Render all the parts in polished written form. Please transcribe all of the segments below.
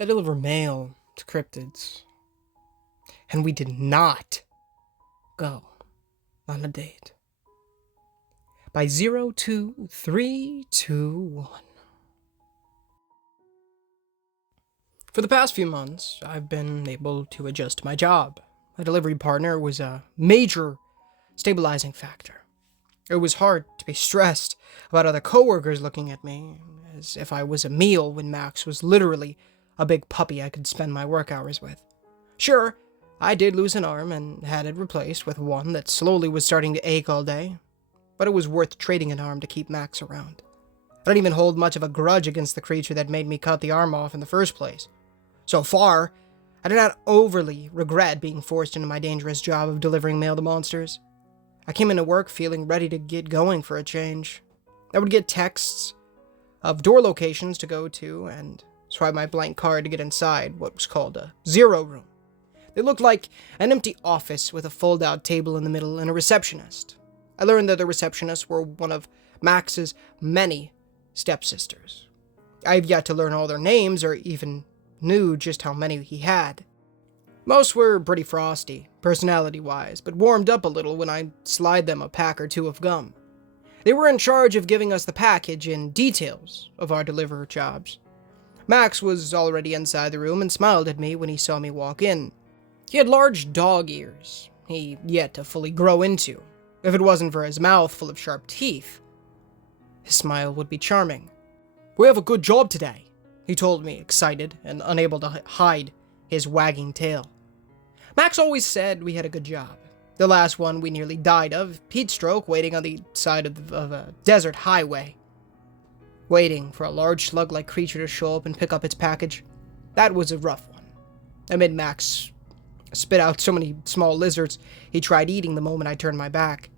I deliver mail to cryptids, and we did not go on a date. By 02321. For the past few months, I've been able to adjust my job. My delivery partner was a major stabilizing factor. It was hard to be stressed about other coworkers looking at me as if I was a meal when Max was literally a big puppy I could spend my work hours with. Sure, I did lose an arm and had it replaced with one that slowly was starting to ache all day, but it was worth trading an arm to keep Max around. I don't even hold much of a grudge against the creature that made me cut the arm off in the first place. So far, I do not overly regret being forced into my dangerous job of delivering mail to monsters. I came into work feeling ready to get going for a change. I would get texts of door locations to go to and swipe my blank card to get inside what was called a zero room. They looked like an empty office with a fold-out table in the middle and a receptionist. I learned that the receptionists were one of Max's many stepsisters. I have yet to learn all their names or even knew just how many he had. Most were pretty frosty, personality-wise, but warmed up a little when I slide them a pack or two of gum. They were in charge of giving us the package and details of our deliverer jobs. Max was already inside the room and smiled at me when he saw me walk in. He had large dog ears, he yet to fully grow into. If it wasn't for his mouth full of sharp teeth, his smile would be charming. "We have a good job today," he told me, excited and unable to hide his wagging tail. Max always said we had a good job. The last one we nearly died of, heat stroke, waiting on the side of a desert highway. Waiting for a large slug-like creature to show up and pick up its package. That was a rough one. I made Max spit out so many small lizards, he tried eating the moment I turned my back.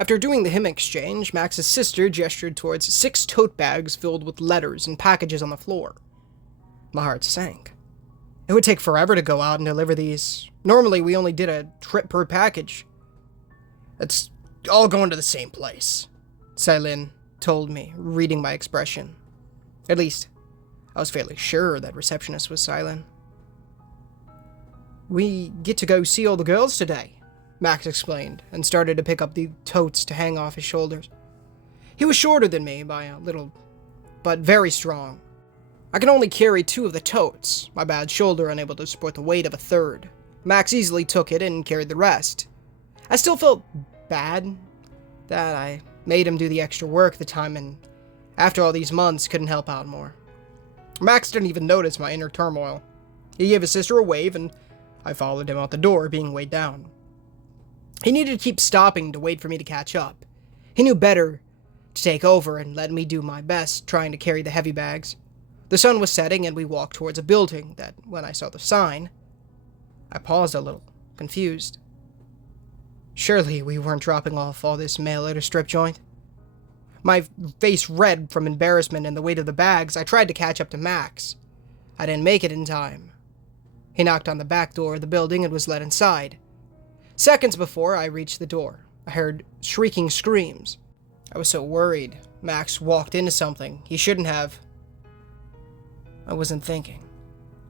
After doing the hymn exchange, Max's sister gestured towards 6 tote bags filled with letters and packages on the floor. My heart sank. It would take forever to go out and deliver these. Normally, we only did a trip per package. "It's all going to the same place," Cylin told me, reading my expression. At least, I was fairly sure that receptionist was Cylin. "We get to go see all the girls today," Max explained, and started to pick up the totes to hang off his shoulders. He was shorter than me by a little, but very strong. I could only carry 2 of the totes, my bad shoulder unable to support the weight of a third. Max easily took it and carried the rest. I still felt bad that I made him do the extra work the time, and after all these months, couldn't help out more. Max didn't even notice my inner turmoil. He gave his sister a wave, and I followed him out the door, being weighed down. He needed to keep stopping to wait for me to catch up. He knew better to take over and let me do my best trying to carry the heavy bags. The sun was setting, and we walked towards a building that, when I saw the sign, I paused a little, confused. Surely we weren't dropping off all this mail at a strip joint. My face red from embarrassment and the weight of the bags, I tried to catch up to Max. I didn't make it in time. He knocked on the back door of the building and was let inside. Seconds before I reached the door, I heard shrieking screams. I was so worried Max walked into something he shouldn't have. I wasn't thinking.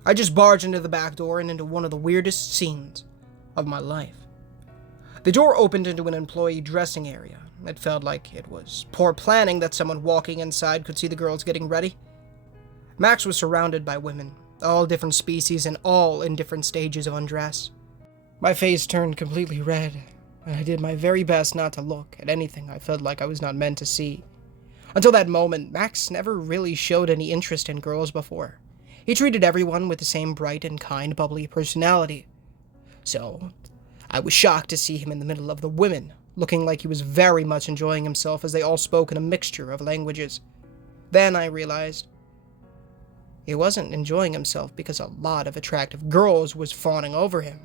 I just barged into the back door and into one of the weirdest scenes of my life. The door opened into an employee dressing area. It felt like it was poor planning that someone walking inside could see the girls getting ready. Max was surrounded by women, all different species and all in different stages of undress. My face turned completely red, and I did my very best not to look at anything I felt like I was not meant to see. Until that moment, Max never really showed any interest in girls before. He treated everyone with the same bright and kind, bubbly personality. So, I was shocked to see him in the middle of the women, looking like he was very much enjoying himself as they all spoke in a mixture of languages. Then I realized he wasn't enjoying himself because a lot of attractive girls was fawning over him.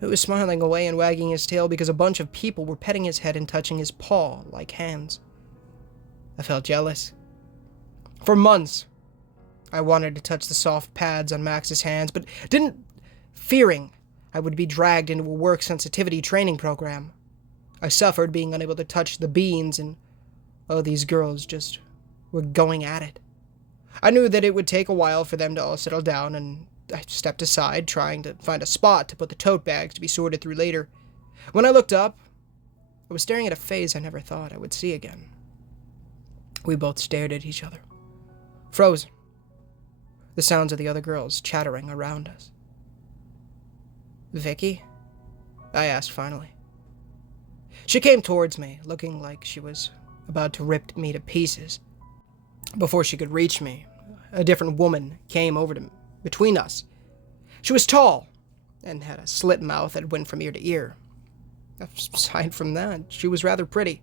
He was smiling away and wagging his tail because a bunch of people were petting his head and touching his paw like hands. I felt jealous. For months, I wanted to touch the soft pads on Max's hands, but didn't, fearing I would be dragged into a work sensitivity training program. I suffered being unable to touch the beans, and these girls just were going at it. I knew that it would take a while for them to all settle down, and I stepped aside, trying to find a spot to put the tote bags to be sorted through later. When I looked up, I was staring at a face I never thought I would see again. We both stared at each other, frozen, the sounds of the other girls chattering around us. "Vicky?" I asked finally. She came towards me, looking like she was about to rip me to pieces. Before she could reach me, a different woman came over to between us. She was tall and had a slit mouth that went from ear to ear. Aside from that, she was rather pretty.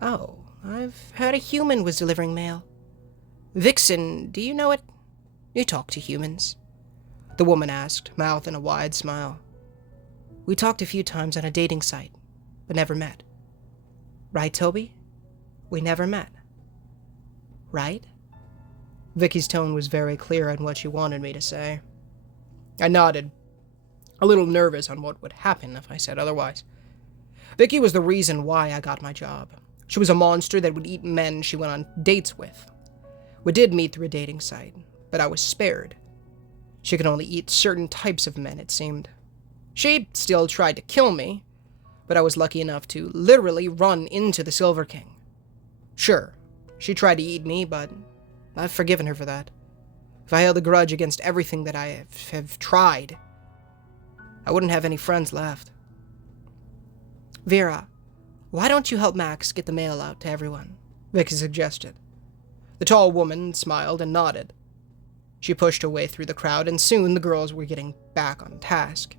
"Oh, I've heard a human was delivering mail. Vixen, do you know it? You talk to humans?" the woman asked, mouth in a wide smile. "We talked a few times on a dating site, but never met. Right, Toby? We never met. Right?" Vicky's tone was very clear on what she wanted me to say. I nodded, a little nervous on what would happen if I said otherwise. Vicky was the reason why I got my job. She was a monster that would eat men she went on dates with. We did meet through a dating site, but I was spared. She could only eat certain types of men, it seemed. She still tried to kill me, but I was lucky enough to literally run into the Silver King. Sure, she tried to eat me, but I've forgiven her for that. If I held a grudge against everything that I have tried, I wouldn't have any friends left. "Vera, why don't you help Max get the mail out to everyone?" Vicky suggested. The tall woman smiled and nodded. She pushed her way through the crowd, and soon the girls were getting back on task.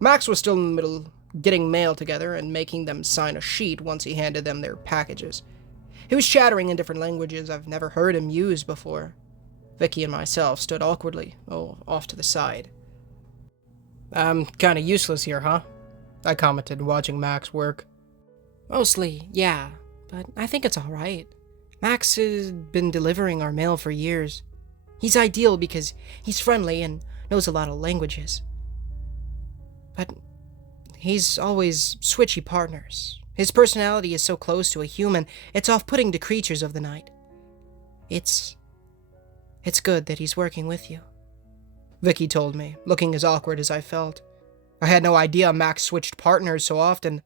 Max was still in the middle, getting mail together and making them sign a sheet once he handed them their packages. He was chattering in different languages I've never heard him use before. Vicky and myself stood awkwardly, off to the side. "I'm kinda useless here, huh?" I commented, watching Max work. "Mostly, yeah, but I think it's alright. Max has been delivering our mail for years. He's ideal because he's friendly and knows a lot of languages. But he's always switchy partners. His personality is so close to a human, it's off-putting to creatures of the night. It's good that he's working with you," Vicky told me, looking as awkward as I felt. I had no idea Max switched partners so often.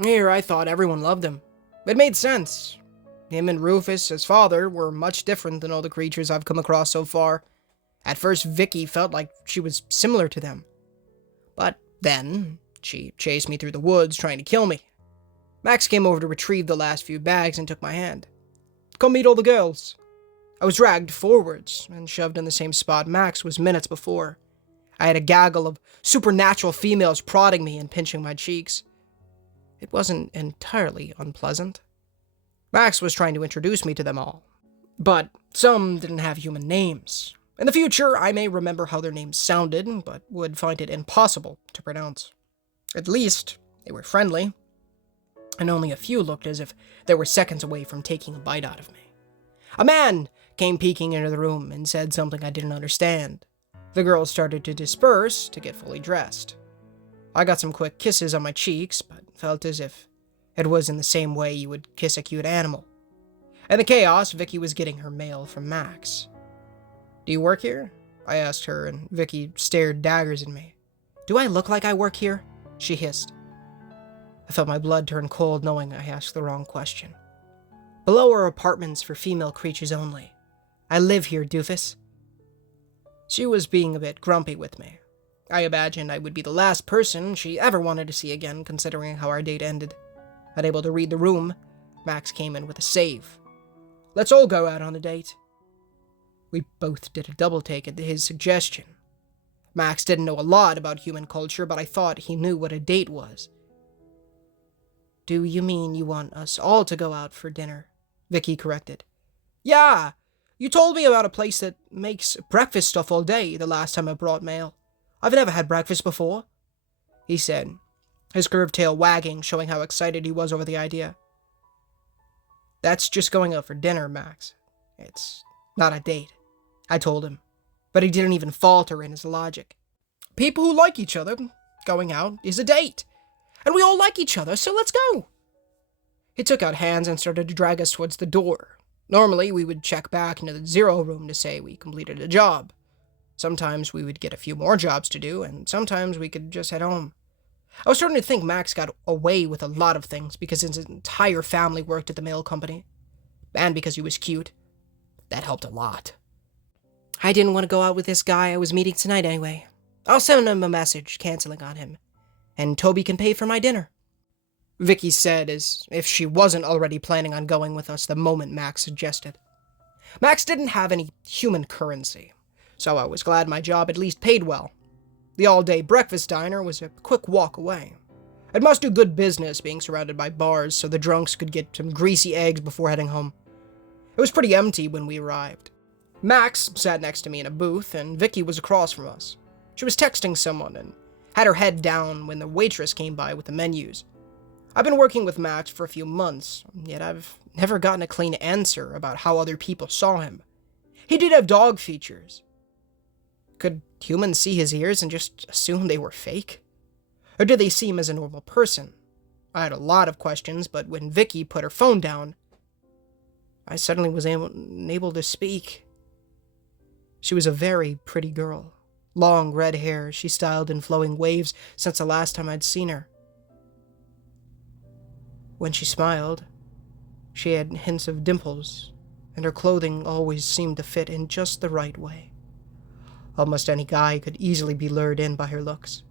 Here, I thought everyone loved him. It made sense. Him and Rufus, his father, were much different than all the creatures I've come across so far. At first, Vicky felt like she was similar to them. But then, she chased me through the woods trying to kill me. Max came over to retrieve the last few bags and took my hand. "Come meet all the girls." I was dragged forwards and shoved in the same spot Max was minutes before. I had a gaggle of supernatural females prodding me and pinching my cheeks. It wasn't entirely unpleasant. Max was trying to introduce me to them all, but some didn't have human names. In the future, I may remember how their names sounded, but would find it impossible to pronounce. At least, they were friendly, and only a few looked as if they were seconds away from taking a bite out of me. A man came peeking into the room and said something I didn't understand. The girls started to disperse to get fully dressed. I got some quick kisses on my cheeks, but felt as if it was in the same way you would kiss a cute animal. In the chaos, Vicky was getting her mail from Max. "Do you work here?" I asked her, and Vicky stared daggers at me. "Do I look like I work here?" she hissed. I felt my blood turn cold knowing I asked the wrong question. "Below are apartments for female creatures only. I live here, doofus." She was being a bit grumpy with me. I imagined I would be the last person she ever wanted to see again, considering how our date ended. Unable to read the room, Max came in with a save. "Let's all go out on a date." We both did a double take at his suggestion. Max didn't know a lot about human culture, but I thought he knew what a date was. "Do you mean you want us all to go out for dinner?" Vicky corrected. "Yeah, you told me about a place that makes breakfast stuff all day the last time I brought mail. I've never had breakfast before," he said, his curved tail wagging, showing how excited he was over the idea. "That's just going out for dinner, Max. It's not a date," I told him, but he didn't even falter in his logic. "People who like each other, going out is a date. And we all like each other, so let's go." He took out hands and started to drag us towards the door. Normally, we would check back into the zero room to say we completed a job. Sometimes we would get a few more jobs to do, and sometimes we could just head home. I was starting to think Max got away with a lot of things because his entire family worked at the mail company. And because he was cute. That helped a lot. I didn't want to go out with this guy I was meeting tonight anyway. I'll send him a message canceling on him, and Toby can pay for my dinner. Vicky said as if she wasn't already planning on going with us the moment Max suggested. Max didn't have any human currency, so I was glad my job at least paid well. The all-day breakfast diner was a quick walk away. It must do good business being surrounded by bars so the drunks could get some greasy eggs before heading home. It was pretty empty when we arrived. Max sat next to me in a booth, and Vicky was across from us. She was texting someone and had her head down when the waitress came by with the menus. I've been working with Max for a few months, yet I've never gotten a clean answer about how other people saw him. He did have dog features. Could humans see his ears and just assume they were fake? Or did they see him as a normal person? I had a lot of questions, but when Vicky put her phone down, I suddenly was able to speak. She was a very pretty girl. Long red hair she styled in flowing waves since the last time I'd seen her. When she smiled, she had hints of dimples, and her clothing always seemed to fit in just the right way. Almost any guy could easily be lured in by her looks.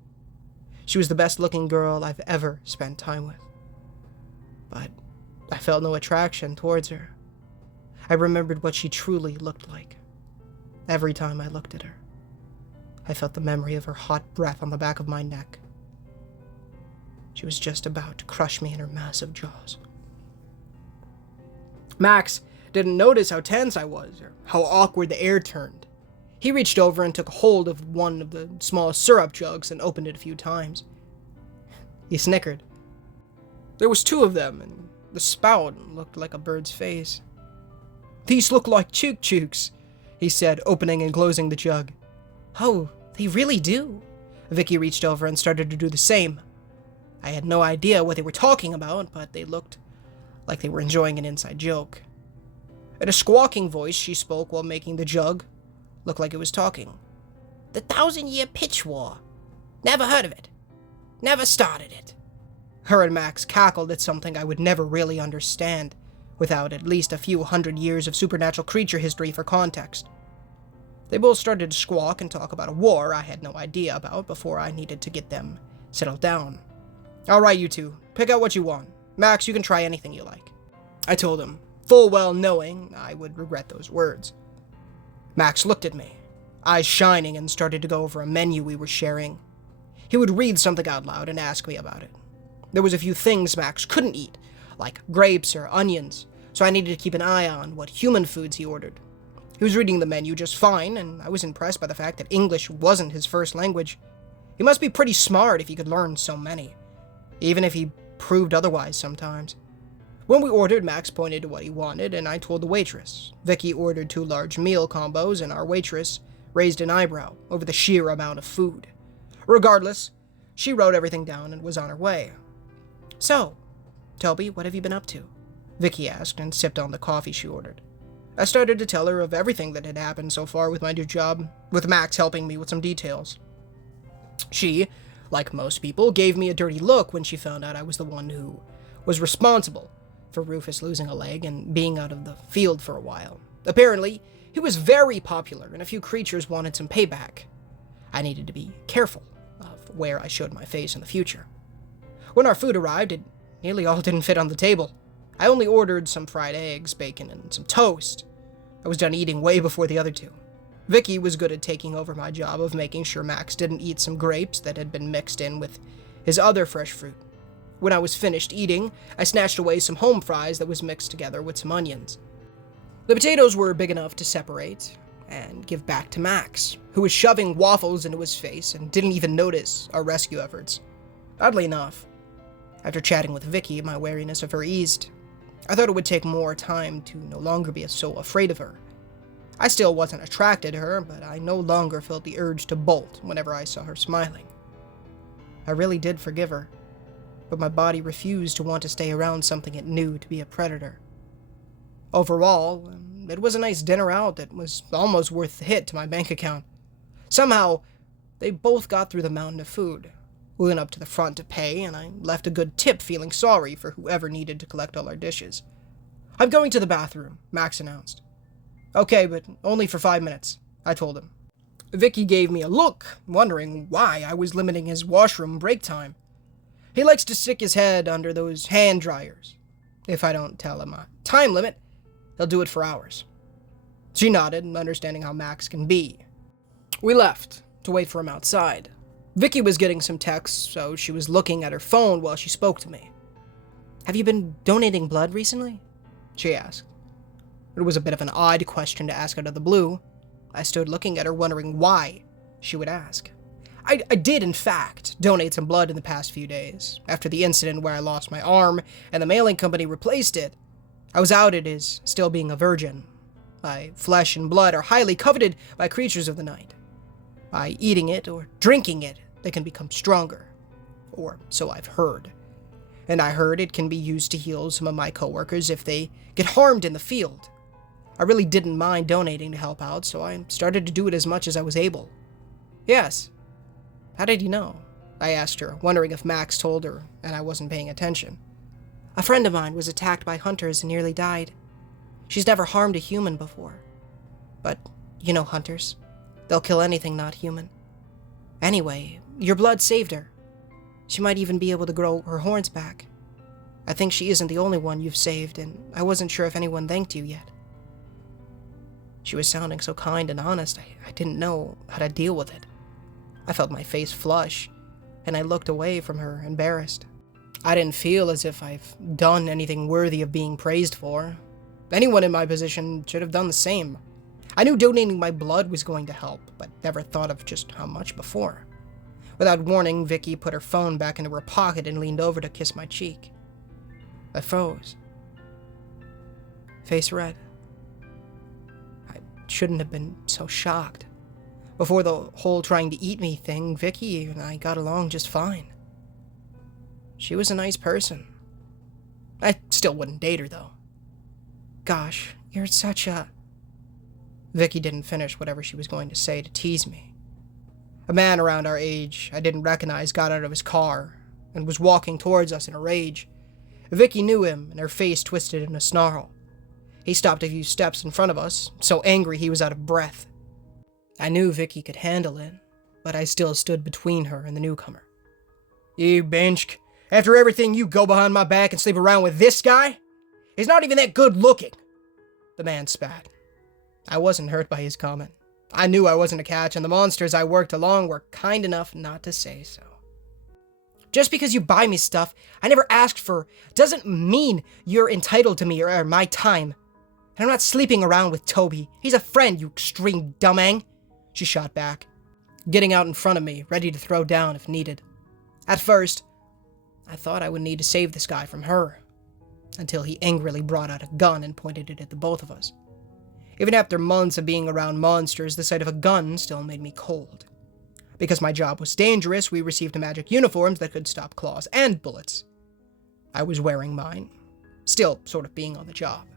She was the best-looking girl I've ever spent time with. But I felt no attraction towards her. I remembered what she truly looked like. Every time I looked at her, I felt the memory of her hot breath on the back of my neck. She was just about to crush me in her massive jaws. Max didn't notice how tense I was, or how awkward the air turned. He reached over and took hold of one of the small syrup jugs and opened it a few times. He snickered. There was 2 of them, and the spout looked like a bird's face. "These look like chook-chooks," he said, opening and closing the jug. "Oh, they really do." Vicky reached over and started to do the same. I had no idea what they were talking about, but they looked like they were enjoying an inside joke. In a squawking voice, she spoke while making the jug look like it was talking. "The 1,000-year pitch war. Never heard of it. Never started it." Her and Max cackled at something I would never really understand, without at least a few hundred years of supernatural creature history for context. They both started to squawk and talk about a war I had no idea about before I needed to get them settled down. "All right, you two, pick out what you want. Max, you can try anything you like," I told him, full well knowing I would regret those words. Max looked at me, eyes shining, and started to go over a menu we were sharing. He would read something out loud and ask me about it. There was a few things Max couldn't eat, like grapes or onions, so I needed to keep an eye on what human foods he ordered. He was reading the menu just fine, and I was impressed by the fact that English wasn't his first language. He must be pretty smart if he could learn so many, even if he proved otherwise sometimes. When we ordered, Max pointed to what he wanted, and I told the waitress. Vicky ordered 2 large meal combos, and our waitress raised an eyebrow over the sheer amount of food. Regardless, she wrote everything down and was on her way. "So, Toby, what have you been up to?" Vicky asked and sipped on the coffee she ordered. I started to tell her of everything that had happened so far with my new job, with Max helping me with some details. She, like most people, gave me a dirty look when she found out I was the one who was responsible for Rufus losing a leg and being out of the field for a while. Apparently, he was very popular and a few creatures wanted some payback. I needed to be careful of where I showed my face in the future. When our food arrived, it nearly all didn't fit on the table. I only ordered some fried eggs, bacon, and some toast. I was done eating way before the other 2. Vicky was good at taking over my job of making sure Max didn't eat some grapes that had been mixed in with his other fresh fruit. When I was finished eating, I snatched away some home fries that was mixed together with some onions. The potatoes were big enough to separate and give back to Max, who was shoving waffles into his face and didn't even notice our rescue efforts. Oddly enough, after chatting with Vicky, my wariness of her eased. I thought it would take more time to no longer be so afraid of her. I still wasn't attracted to her, but I no longer felt the urge to bolt whenever I saw her smiling. I really did forgive her, but my body refused to want to stay around something it knew to be a predator. Overall, it was a nice dinner out that was almost worth the hit to my bank account. Somehow, they both got through the mountain of food. We went up to the front to pay, and I left a good tip feeling sorry for whoever needed to collect all our dishes. "I'm going to the bathroom," Max announced. "Okay, but only for 5 minutes," I told him. Vicky gave me a look, wondering why I was limiting his washroom break time. He likes to stick his head under those hand dryers. If I don't tell him a time limit, he'll do it for hours. She nodded, understanding how Max can be. We left to wait for him outside. Vicky was getting some texts, so she was looking at her phone while she spoke to me. "Have you been donating blood recently?" she asked. It was a bit of an odd question to ask out of the blue. I stood looking at her, wondering why she would ask. I did, in fact, donate some blood in the past few days. After the incident where I lost my arm and the mailing company replaced it, I was outed as still being a virgin. My flesh and blood are highly coveted by creatures of the night. By eating it or drinking it, they can become stronger. Or so I've heard. And I heard it can be used to heal some of my coworkers if they get harmed in the field. I really didn't mind donating to help out, so I started to do it as much as I was able. "Yes. How did you know?" I asked her, wondering if Max told her and I wasn't paying attention. "A friend of mine was attacked by hunters and nearly died. She's never harmed a human before. But, you know hunters. They'll kill anything not human. Anyway, your blood saved her. She might even be able to grow her horns back. I think she isn't the only one you've saved, and I wasn't sure if anyone thanked you yet." She was sounding so kind and honest, I didn't know how to deal with it. I felt my face flush, and I looked away from her, embarrassed. I didn't feel as if I've done anything worthy of being praised for. Anyone in my position should have done the same. I knew donating my blood was going to help, but never thought of just how much before. Without warning, Vicky put her phone back into her pocket and leaned over to kiss my cheek. I froze. Face red. I shouldn't have been so shocked. Before the whole trying to eat me thing, Vicky and I got along just fine. She was a nice person. I still wouldn't date her, though. "Gosh, you're such a..." Vicky didn't finish whatever she was going to say to tease me. A man around our age I didn't recognize got out of his car and was walking towards us in a rage. Vicky knew him, and her face twisted in a snarl. He stopped a few steps in front of us, so angry he was out of breath. I knew Vicky could handle it, but I still stood between her and the newcomer. "You bench, after everything you go behind my back and sleep around with this guy? He's not even that good looking," the man spat. I wasn't hurt by his comment. I knew I wasn't a catch, and the monsters I worked along were kind enough not to say so. "Just because you buy me stuff I never asked for doesn't mean you're entitled to me or my time. And I'm not sleeping around with Toby. He's a friend, you extreme dumbang," she shot back, getting out in front of me, ready to throw down if needed. At first, I thought I would need to save this guy from her, until he angrily brought out a gun and pointed it at the both of us. Even after months of being around monsters, the sight of a gun still made me cold. Because my job was dangerous, we received magic uniforms that could stop claws and bullets. I was wearing mine, still sort of being on the job.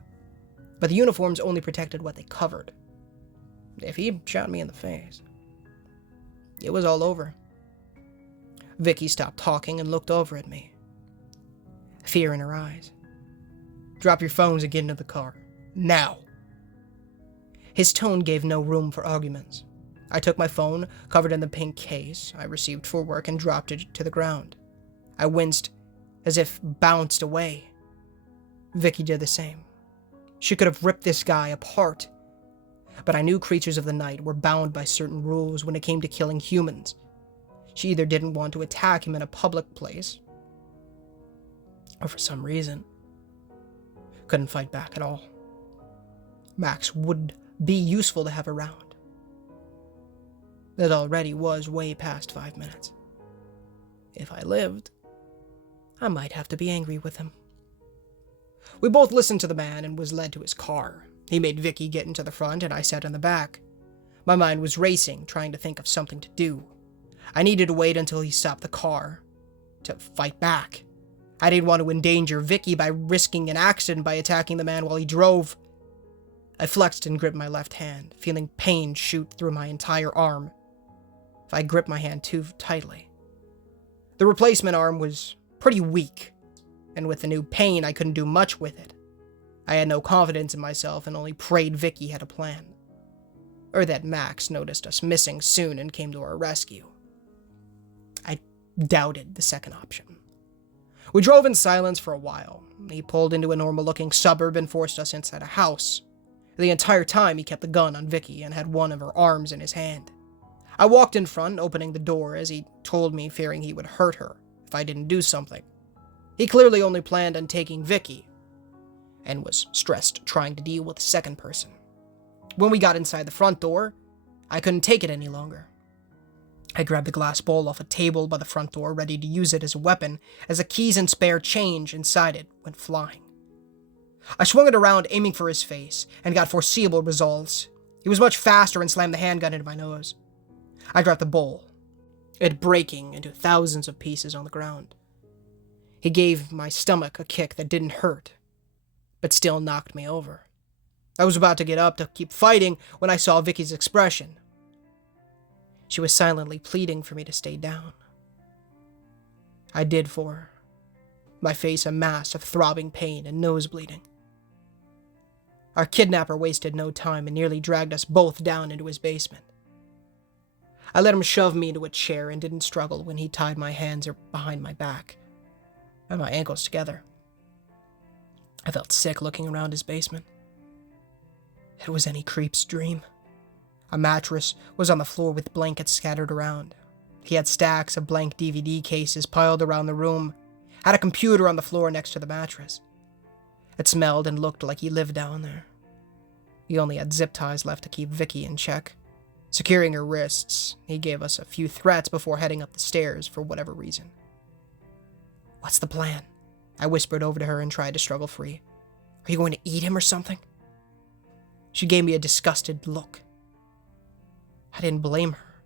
But the uniforms only protected what they covered. If he shot me in the face, it was all over. Vicky stopped talking and looked over at me. Fear in her eyes. "Drop your phones and get into the car. Now." His tone gave no room for arguments. I took my phone, covered in the pink case I received for work, and dropped it to the ground. I winced, as if bounced away. Vicky did the same. She could have ripped this guy apart. But I knew creatures of the night were bound by certain rules when it came to killing humans. She either didn't want to attack him in a public place, or for some reason, couldn't fight back at all. Max would be useful to have around. It already was way past 5 minutes. If I lived, I might have to be angry with him. We both listened to the man and was led to his car. He made Vicky get into the front and I sat in the back. My mind was racing, trying to think of something to do. I needed to wait until he stopped the car to fight back. I didn't want to endanger Vicky by risking an accident by attacking the man while he drove. I flexed and gripped my left hand, feeling pain shoot through my entire arm if I gripped my hand too tightly. The replacement arm was pretty weak, and with the new pain, I couldn't do much with it. I had no confidence in myself and only prayed Vicky had a plan. Or that Max noticed us missing soon and came to our rescue. I doubted the second option. We drove in silence for a while. He pulled into a normal-looking suburb and forced us inside a house. The entire time, he kept the gun on Vicky and had one of her arms in his hand. I walked in front, opening the door as he told me, fearing he would hurt her if I didn't do something. He clearly only planned on taking Vicky, and was stressed trying to deal with the second person. When we got inside the front door, I couldn't take it any longer. I grabbed the glass bowl off a table by the front door, ready to use it as a weapon, as the keys and spare change inside it went flying. I swung it around, aiming for his face, and got foreseeable results. He was much faster and slammed the handgun into my nose. I dropped the bowl, it breaking into thousands of pieces on the ground. He gave my stomach a kick that didn't hurt, but still knocked me over. I was about to get up to keep fighting when I saw Vicky's expression. She was silently pleading for me to stay down. I did for her, my face a mass of throbbing pain and nose bleeding. Our kidnapper wasted no time and nearly dragged us both down into his basement. I let him shove me into a chair and didn't struggle when he tied my hands behind my back and my ankles together. I felt sick looking around his basement. It was any creep's dream. A mattress was on the floor with blankets scattered around. He had stacks of blank DVD cases piled around the room, had a computer on the floor next to the mattress. It smelled and looked like he lived down there. He only had zip ties left to keep Vicky in check. Securing her wrists, he gave us a few threats before heading up the stairs for whatever reason. "What's the plan?" I whispered over to her and tried to struggle free. "Are you going to eat him or something?" She gave me a disgusted look. I didn't blame her.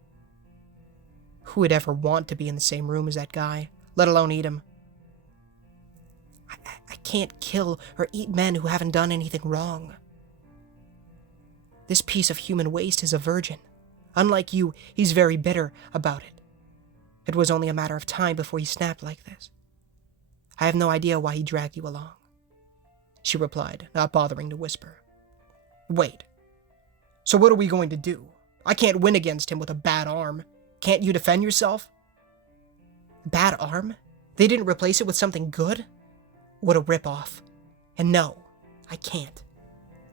Who would ever want to be in the same room as that guy, let alone eat him? I can't kill or eat men who haven't done anything wrong. This piece of human waste is a virgin. Unlike you, he's very bitter about it. It was only a matter of time before he snapped like this. I have no idea why he dragged you along," she replied, not bothering to whisper. "Wait. So what are we going to do? I can't win against him with a bad arm. Can't you defend yourself?" "Bad arm? They didn't replace it with something good? What a ripoff. And no, I can't.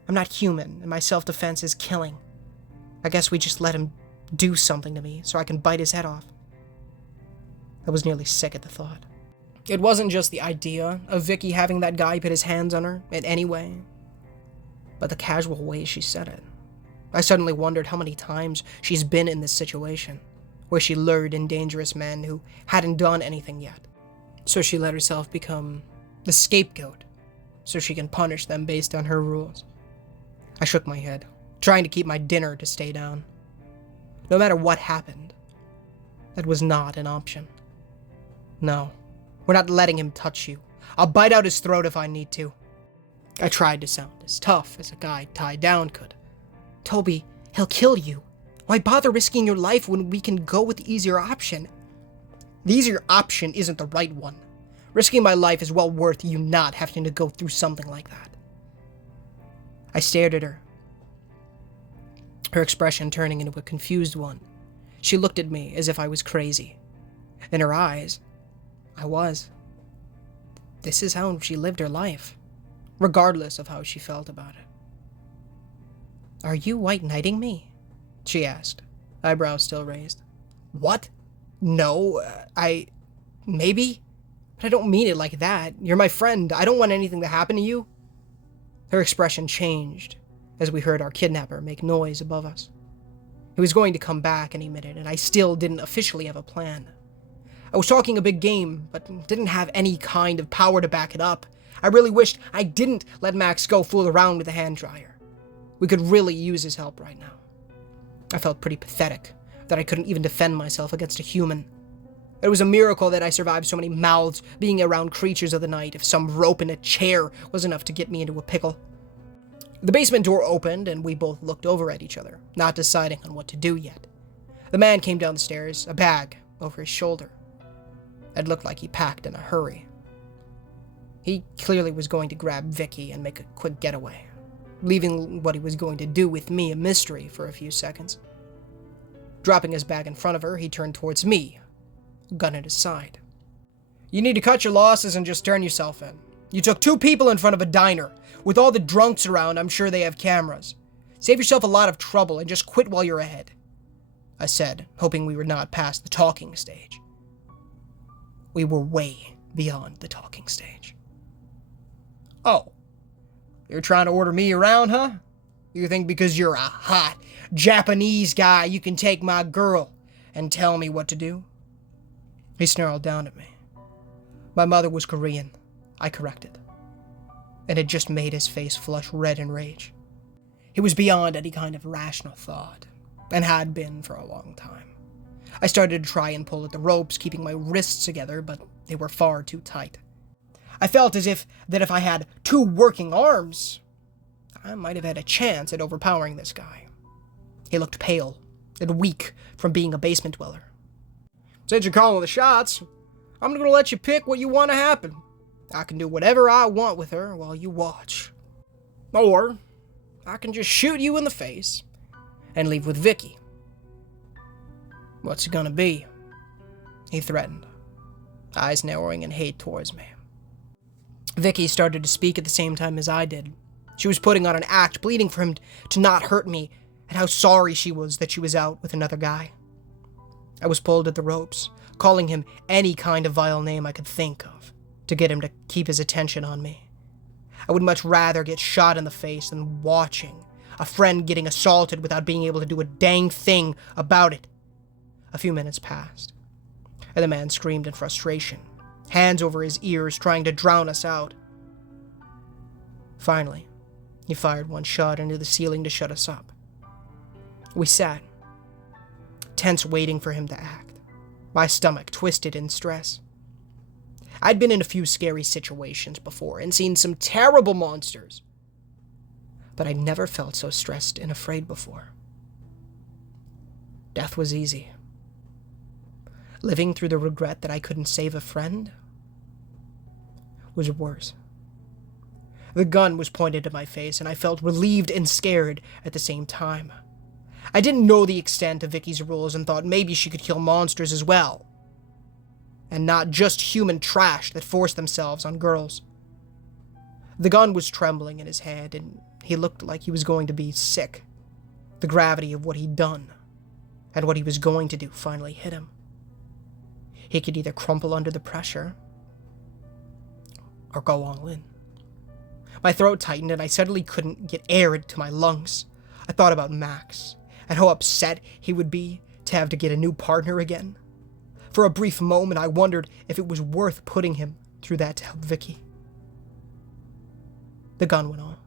I'm not human, and my self-defense is killing. I guess we just let him do something to me so I can bite his head off." I was nearly sick at the thought. It wasn't just the idea of Vicky having that guy put his hands on her in any way, but the casual way she said it. I suddenly wondered how many times she's been in this situation, where she lured in dangerous men who hadn't done anything yet. So she let herself become the scapegoat, so she can punish them based on her rules. I shook my head, trying to keep my dinner to stay down. No matter what happened, that was not an option. No, we're not letting him touch you. I'll bite out his throat if I need to. I tried to sound as tough as a guy tied down could. "Toby, he'll kill you. Why bother risking your life when we can go with the easier option?" "The easier option isn't the right one. Risking my life is well worth you not having to go through something like that." I stared at her, her expression turning into a confused one. She looked at me as if I was crazy. In her eyes, I was. This is how she lived her life, regardless of how she felt about it. "Are you white knighting me?" she asked, eyebrows still raised. "What? No, maybe? But I don't mean it like that. You're my friend. I don't want anything to happen to you." Her expression changed as we heard our kidnapper make noise above us. He was going to come back any minute, and I still didn't officially have a plan. I was talking a big game, but didn't have any kind of power to back it up. I really wished I didn't let Max go fool around with the hand dryer. We could really use his help right now. I felt pretty pathetic that I couldn't even defend myself against a human. It was a miracle that I survived so many mouths being around creatures of the night if some rope in a chair was enough to get me into a pickle. The basement door opened, and we both looked over at each other, not deciding on what to do yet. The man came down the stairs, a bag over his shoulder. It looked like he packed in a hurry. He clearly was going to grab Vicky and make a quick getaway, leaving what he was going to do with me a mystery for a few seconds. Dropping his bag in front of her, he turned towards me, gun at his side. "You need to cut your losses and just turn yourself in. You took 2 people in front of a diner. With all the drunks around, I'm sure they have cameras. Save yourself a lot of trouble and just quit while you're ahead," I said, hoping we were not past the talking stage. We were way beyond the talking stage. "Oh, you're trying to order me around, huh? You think because you're a hot Japanese guy you can take my girl and tell me what to do?" He snarled down at me. My mother was Korean, I corrected, and it just made his face flush red in rage. He was beyond any kind of rational thought, and had been for a long time. I started to try and pull at the ropes, keeping my wrists together, but they were far too tight. I felt as if I had 2 working arms, I might have had a chance at overpowering this guy. He looked pale and weak from being a basement dweller. "Since you're calling the shots, I'm gonna let you pick what you want to happen. I can do whatever I want with her while you watch. Or I can just shoot you in the face and leave with Vicky. What's it gonna be?" he threatened, eyes narrowing in hate towards me. Vicky started to speak at the same time as I did. She was putting on an act, pleading for him to not hurt me, and how sorry she was that she was out with another guy. I was pulled at the ropes, calling him any kind of vile name I could think of, to get him to keep his attention on me. I would much rather get shot in the face than watching a friend getting assaulted without being able to do a dang thing about it. A few minutes passed, and the man screamed in frustration, hands over his ears, trying to drown us out. Finally, he fired one shot into the ceiling to shut us up. We sat, tense, waiting for him to act, my stomach twisted in stress. I'd been in a few scary situations before and seen some terrible monsters, but I'd never felt so stressed and afraid before. Death was easy. Living through the regret that I couldn't save a friend was worse. The gun was pointed at my face, and I felt relieved and scared at the same time. I didn't know the extent of Vicky's rules and thought maybe she could kill monsters as well, and not just human trash that forced themselves on girls. The gun was trembling in his hand, and he looked like he was going to be sick. The gravity of what he'd done and what he was going to do finally hit him. He could either crumple under the pressure or go all in. My throat tightened, and I suddenly couldn't get air into my lungs. I thought about Max, and how upset he would be to have to get a new partner again. For a brief moment, I wondered if it was worth putting him through that to help Vicky. The gun went off,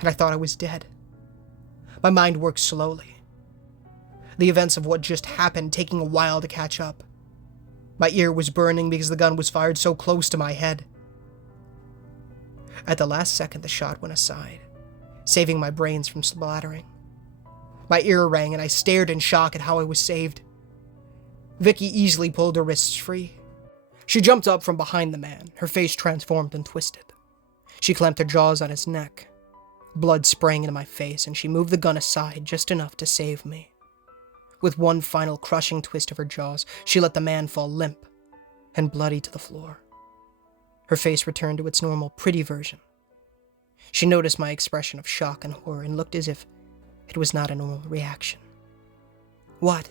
and I thought I was dead. My mind worked slowly, the events of what just happened taking a while to catch up. My ear was burning because the gun was fired so close to my head. At the last second, the shot went aside, saving my brains from splattering. My ear rang, and I stared in shock at how I was saved. Vicky easily pulled her wrists free. She jumped up from behind the man, her face transformed and twisted. She clamped her jaws on his neck. Blood sprang into my face, and she moved the gun aside just enough to save me. With one final crushing twist of her jaws, she let the man fall limp and bloody to the floor. Her face returned to its normal, pretty version. She noticed my expression of shock and horror and looked as if it was not a normal reaction. "What?"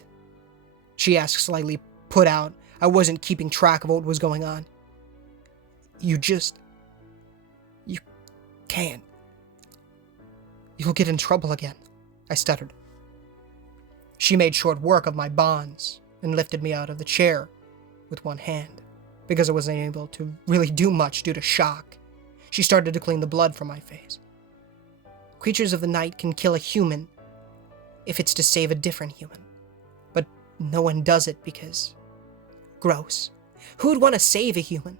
she asked, slightly put out. I wasn't keeping track of what was going on. You can't. You'll get in trouble again," I stuttered. She made short work of my bonds and lifted me out of the chair with one hand, because I wasn't able to really do much due to shock. She started to clean the blood from my face. "Creatures of the night can kill a human if it's to save a different human, but no one does it because... gross. Who would want to save a human?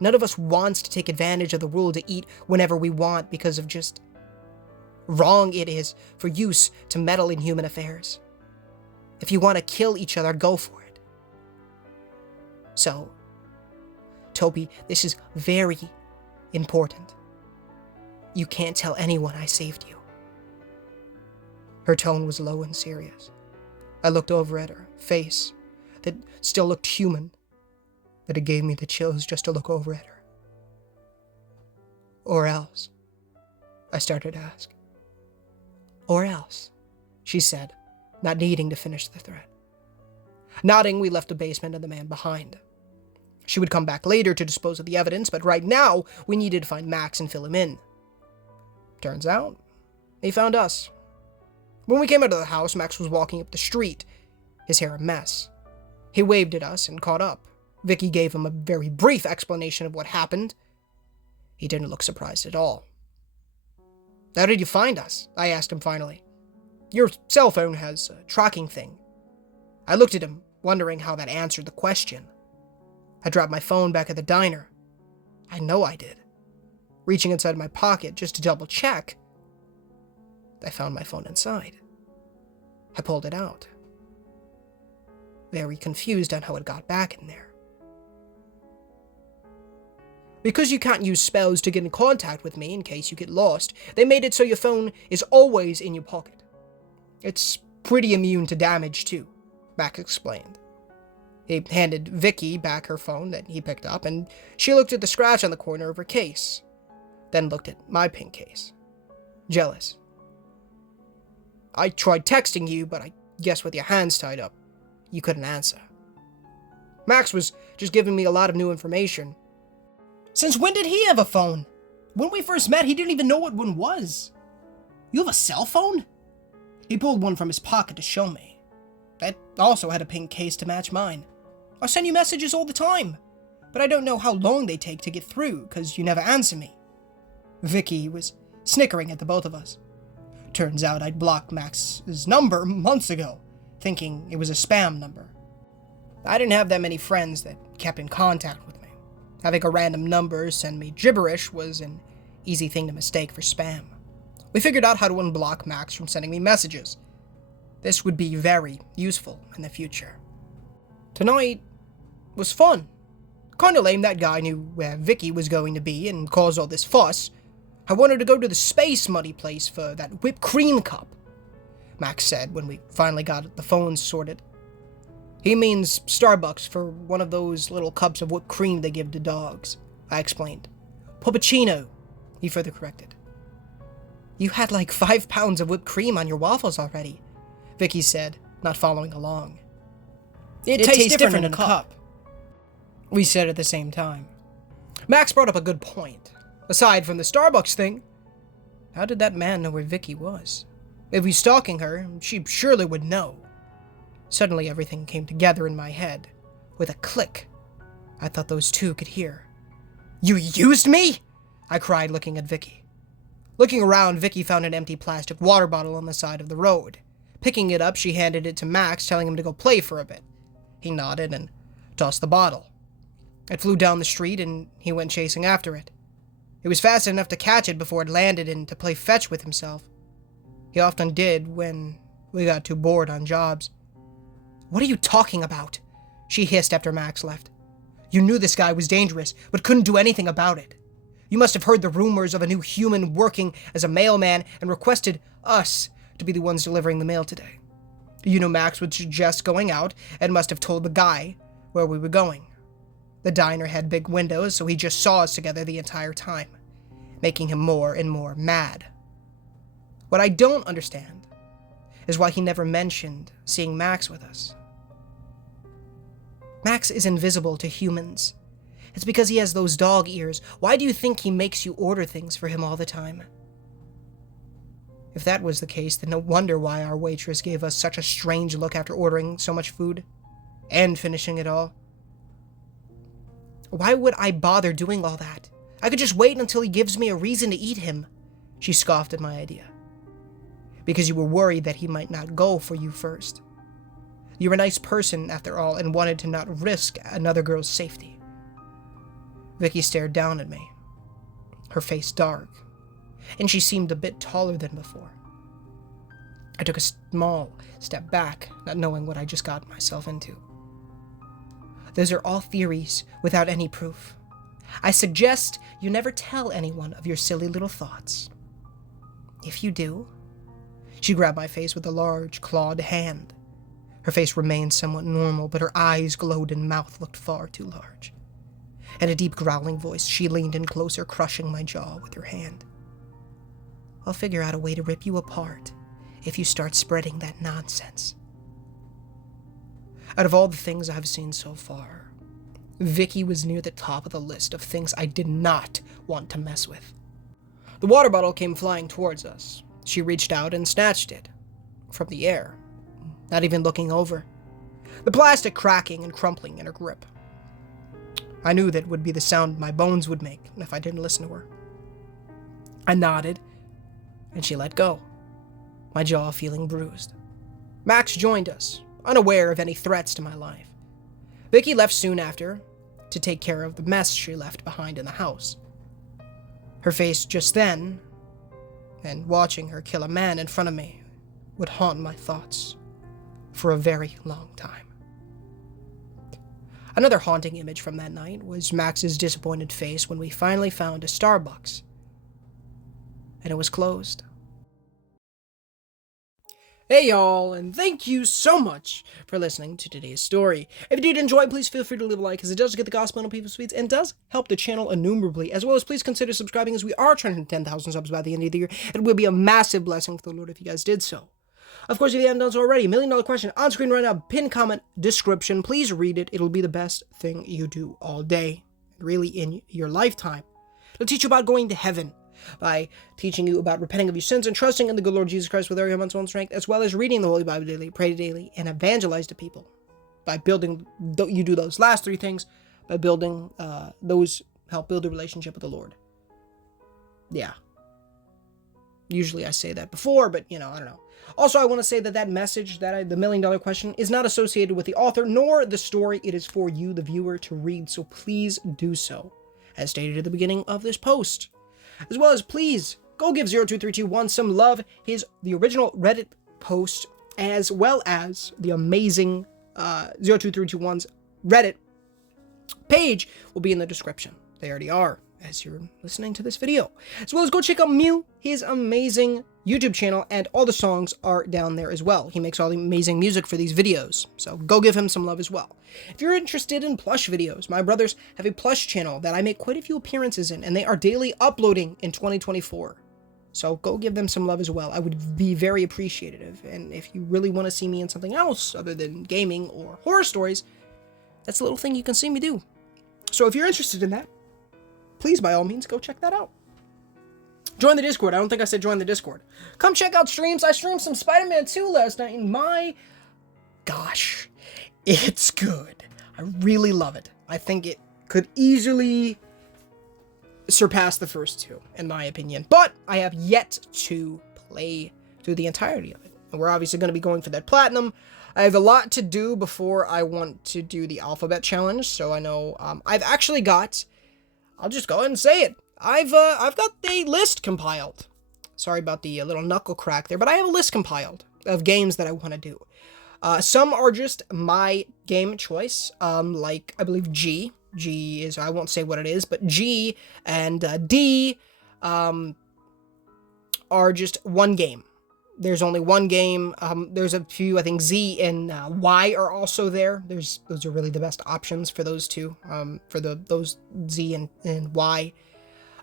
None of us wants to take advantage of the rule to eat whenever we want because of just wrong it is for use to meddle in human affairs. If you want to kill each other, go for it. So, Toby, this is very important. You can't tell anyone I saved you. Her tone was low and serious. I looked over at her face that still looked human, but it gave me the chills just to look over at her. Or else, I started to ask. Or else, she said, not needing to finish the thread. Nodding, we left the basement and the man behind. She would come back later to dispose of the evidence, but right now, we needed to find Max and fill him in. Turns out, he found us. When we came out of the house, Max was walking up the street, his hair a mess. He waved at us and caught up. Vicky gave him a very brief explanation of what happened. He didn't look surprised at all. How did you find us? I asked him finally. Your cell phone has a tracking thing. I looked at him, wondering how that answered the question. I dropped my phone back at the diner. I know I did. Reaching inside my pocket just to double check, I found my phone inside. I pulled it out. Very confused on how it got back in there. Because you can't use spells to get in contact with me in case you get lost, they made it so your phone is always in your pocket. It's pretty immune to damage too, Max explained. He handed Vicky back her phone that he picked up, and she looked at the scratch on the corner of her case, then looked at my pink case. Jealous. I tried texting you, but I guess with your hands tied up, you couldn't answer. Max was just giving me a lot of new information. Since when did he have a phone? When we first met, he didn't even know what one was. You have a cell phone? He pulled one from his pocket to show me. It also had a pink case to match mine. I send you messages all the time, but I don't know how long they take to get through because you never answer me. Vicky was snickering at the both of us. Turns out I'd blocked Max's number months ago, thinking it was a spam number. I didn't have that many friends that kept in contact with me. Having a random number send me gibberish was an easy thing to mistake for spam. We figured out how to unblock Max from sending me messages. This would be very useful in the future. Tonight was fun. Kinda lame that guy knew where Vicky was going to be and caused all this fuss. I wanted to go to the Space Muddy place for that whipped cream cup, Max said when we finally got the phones sorted. He means Starbucks for one of those little cups of whipped cream they give to dogs, I explained. Puppuccino, he further corrected. You had like 5 pounds of whipped cream on your waffles already, Vicky said, not following along. It tastes different in a cup, we said at the same time. Max brought up a good point. Aside from the Starbucks thing, how did that man know where Vicky was? If he's stalking her, she surely would know. Suddenly everything came together in my head. With a click, I thought those two could hear. You used me? I cried, looking at Vicky. Looking around, Vicky found an empty plastic water bottle on the side of the road. Picking it up, she handed it to Max, telling him to go play for a bit. He nodded and tossed the bottle. It flew down the street, and he went chasing after it. He was fast enough to catch it before it landed and to play fetch with himself. He often did when we got too bored on jobs. What are you talking about? She hissed after Max left. You knew this guy was dangerous, but couldn't do anything about it. You must have heard the rumors of a new human working as a mailman and requested us to be the ones delivering the mail today. You know Max would suggest going out and must have told the guy where we were going. The diner had big windows, so he just saw us together the entire time, making him more and more mad. What I don't understand is why he never mentioned seeing Max with us. Max is invisible to humans. It's because he has those dog ears. Why do you think he makes you order things for him all the time? If that was the case, then no wonder why our waitress gave us such a strange look after ordering so much food and finishing it all. Why would I bother doing all that? I could just wait until he gives me a reason to eat him, she scoffed at my idea. Because you were worried that he might not go for you first. You're a nice person, after all, and wanted to not risk another girl's safety. Vicky stared down at me, her face dark, and she seemed a bit taller than before. I took a small step back, not knowing what I just got myself into. Those are all theories without any proof. I suggest you never tell anyone of your silly little thoughts. If you do... She grabbed my face with a large, clawed hand. Her face remained somewhat normal, but her eyes glowed and mouth looked far too large. In a deep growling voice, she leaned in closer, crushing my jaw with her hand. I'll figure out a way to rip you apart if you start spreading that nonsense. Out of all the things I've seen so far, Vicky was near the top of the list of things I did not want to mess with. The water bottle came flying towards us. She reached out and snatched it from the air, not even looking over, the plastic cracking and crumpling in her grip. I knew that would be the sound my bones would make if I didn't listen to her. I nodded, and she let go, my jaw feeling bruised. Max joined us, unaware of any threats to my life. Vicky left soon after to take care of the mess she left behind in the house. Her face just then, and watching her kill a man in front of me, would haunt my thoughts for a very long time. Another haunting image from that night was Max's disappointed face when we finally found a Starbucks, and it was closed. Hey y'all, and thank you so much for listening to today's story. If you did enjoy, please feel free to leave a like, as it does get the gospel on people's feeds and does help the channel innumerably, as well as please consider subscribing, as we are trying to hit 10,000 subs by the end of the year. It would be a massive blessing for the Lord if you guys did so. Of course, if you haven't done so already, $1 million question on screen right now, pinned comment, description. Please read it. It'll be the best thing you do all day, really in your lifetime. It'll teach you about going to heaven by teaching you about repenting of your sins and trusting in the good Lord Jesus Christ with all your own strength, as well as reading the Holy Bible daily, pray daily, and evangelize to people. By building, you do those last three things, by building, those help build a relationship with the Lord. Yeah. Usually I say that before, but, I don't know. Also, I want to say that message, the $1 million question, is not associated with the author nor the story. It is for you, the viewer, to read, so please do so, as stated at the beginning of this post. As well as, please, go give 02321 some love, the original Reddit post, as well as the amazing 02321's Reddit page will be in the description. They already are, as you're listening to this video. As well as go check out Mew, his amazing YouTube channel, and all the songs are down there as well. He makes all the amazing music for these videos, so go give him some love as well. If you're interested in plush videos, my brothers have a plush channel that I make quite a few appearances in, and they are daily uploading in 2024. So go give them some love as well. I would be very appreciative. And if you really want to see me in something else other than gaming or horror stories, that's a little thing you can see me do. So if you're interested in that, please, by all means, go check that out. Join the Discord. I don't think I said join the Discord. Come check out streams. I streamed some Spider-Man 2 last night, and my gosh, it's good. I really love it. I think it could easily surpass the first two, in my opinion. But I have yet to play through the entirety of it. And we're obviously going to be going for that platinum. I have a lot to do before I want to do the alphabet challenge. So I know I've actually got... I'll just go ahead and say it. I've got the list compiled. Sorry about the little knuckle crack there, but I have a list compiled of games that I want to do. Some are just my game choice, like, I believe G. G is, I won't say what it is, but G and D are just one game. There's only one game. There's a few, I think Z and Y are also there. Those are really the best options for those two, for those Z and Y.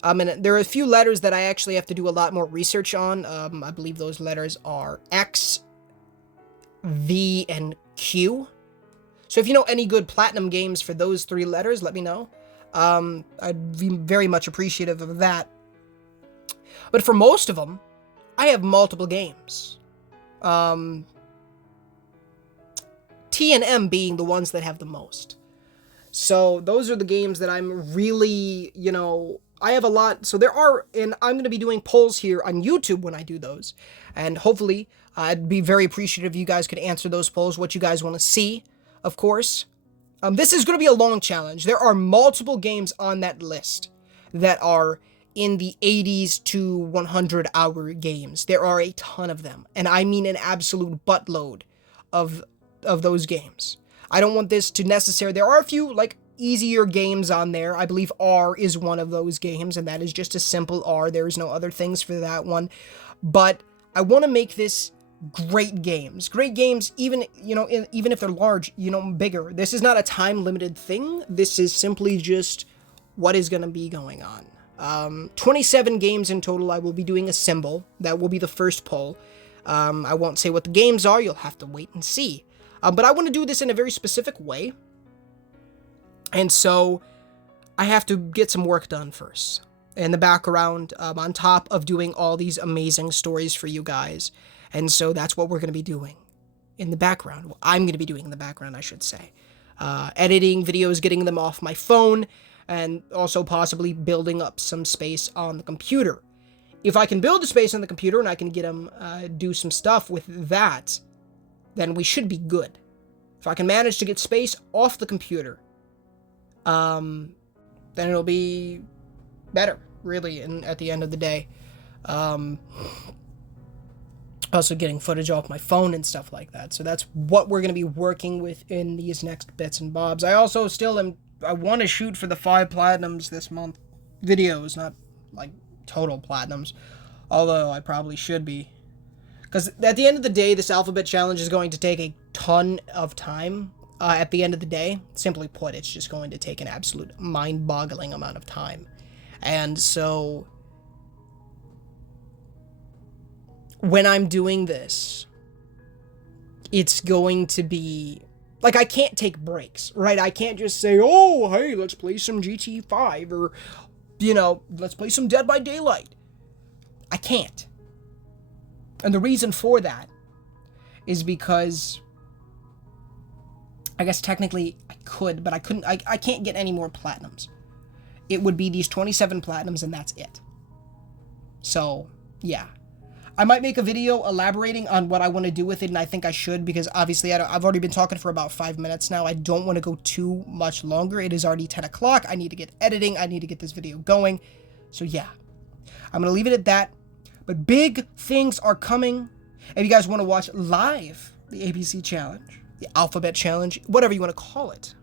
And there are a few letters that I actually have to do a lot more research on. I believe those letters are X, V, and Q. So if you know any good platinum games for those three letters, let me know. I'd be very much appreciative of that. But for most of them, I have multiple games. T and M being the ones that have the most. So those are the games that I'm really, I have a lot. So there are, and I'm going to be doing polls here on YouTube when I do those. And hopefully, I'd be very appreciative if you guys could answer those polls, what you guys want to see, of course. This is going to be a long challenge. There are multiple games on that list that are in the 80s to 100 hour games. There are a ton of them, and I mean an absolute buttload of those games. I don't want this to necessarily... There are a few, like, easier games on there. I believe R is one of those games, and that is just a simple R. There is no other things for that one. But I want to make this great games. Great games, even, you know, even if they're large, you know, bigger. This is not a time-limited thing. This is simply just what is going to be going on. 27 games in total. I will be doing a symbol. That will be the first poll. I won't say what the games are. You'll have to wait and see. But I want to do this in a very specific way. And so I have to get some work done first. In the background, on top of doing all these amazing stories for you guys. And so that's what we're going to be doing in the background. Well, I'm going to be doing in the background, I should say. Editing videos, getting them off my phone, and also possibly building up some space on the computer. If I can build a space on the computer and I can get them do some stuff with that, then we should be good. If I can manage to get space off the computer, then it'll be better, really, at the end of the day. Also getting footage off my phone and stuff like that. So that's what we're going to be working with in these next bits and bobs. I also I want to shoot for the 5 platinums this month. Videos, not like total platinums. Although I probably should be. Because at the end of the day, this alphabet challenge is going to take a ton of time. At the end of the day, simply put, it's just going to take an absolute mind-boggling amount of time. And so when I'm doing this, it's going to be... Like, I can't take breaks, right? I can't just say, oh, hey, let's play some GTA 5, or, you know, let's play some Dead by Daylight. I can't. And the reason for that is because... I guess technically I could, but I couldn't. I can't get any more platinums. It would be these 27 platinums, and that's it. So, yeah. I might make a video elaborating on what I want to do with it, and I think I should, because obviously I've already been talking for about 5 minutes now. I don't want to go too much longer. It is already 10 o'clock. I need to get editing. I need to get this video going. So, yeah. I'm going to leave it at that. But big things are coming. If you guys want to watch live the ABC Challenge, the Alphabet Challenge, whatever you want to call it,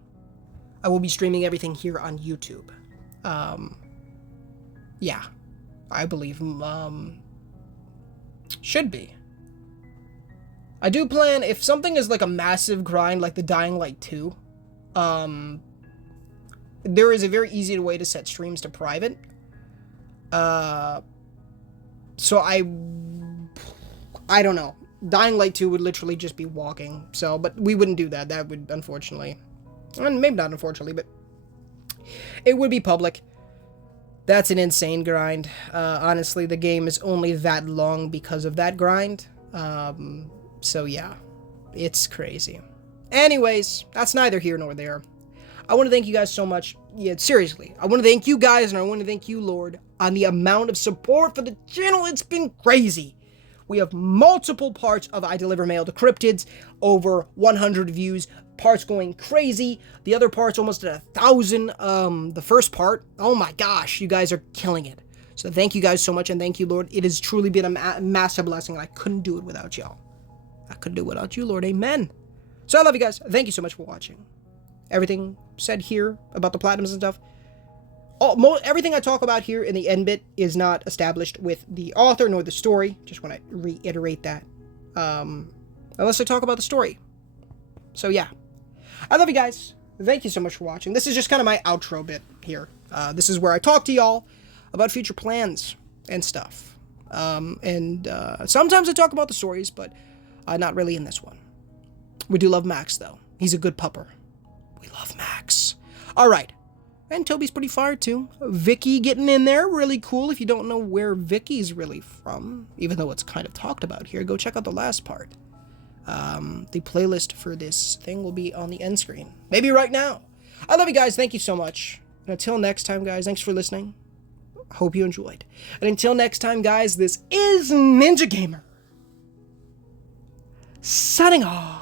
I will be streaming everything here on YouTube. Yeah, I believe, should be. I do plan, if something is like a massive grind, like the Dying Light 2, there is a very easy way to set streams to private. So I don't know. Dying Light 2 would literally just be walking, so, but we wouldn't do that. That would, unfortunately, and maybe not unfortunately, but it would be public. That's an insane grind. Honestly, the game is only that long because of that grind. So yeah, it's crazy. Anyways, that's neither here nor there. I want to thank you guys so much. Yeah, seriously, I want to thank you guys, and I want to thank you, Lord, on the amount of support for the channel. It's been crazy. We have multiple parts of I Deliver Mail to Cryptids, over 100 views, parts going crazy, the other parts almost at 1,000, the first part, oh my gosh, you guys are killing it. So thank you guys so much, and thank you, Lord. It has truly been a massive blessing, and I couldn't do it without y'all. I couldn't do it without you, Lord, amen. So I love you guys, thank you so much for watching. Everything said here about the platinums and stuff, everything I talk about here in the end bit is not established with the author nor the story. Just want to reiterate that. Unless I talk about the story. So yeah. I love you guys. Thank you so much for watching. This is just kind of my outro bit here. This is where I talk to y'all about future plans and stuff. Sometimes I talk about the stories, but not really in this one. We do love Max, though. He's a good pupper. We love Max. Alright. And Toby's pretty fire too. Vicky getting in there, really cool. If you don't know where Vicky's really from, even though it's kind of talked about here, go check out the last part. The playlist for this thing will be on the end screen. Maybe right now. I love you guys. Thank you so much. And until next time, guys, thanks for listening. Hope you enjoyed. And until next time, guys, this is Ninja Gamer. Signing off.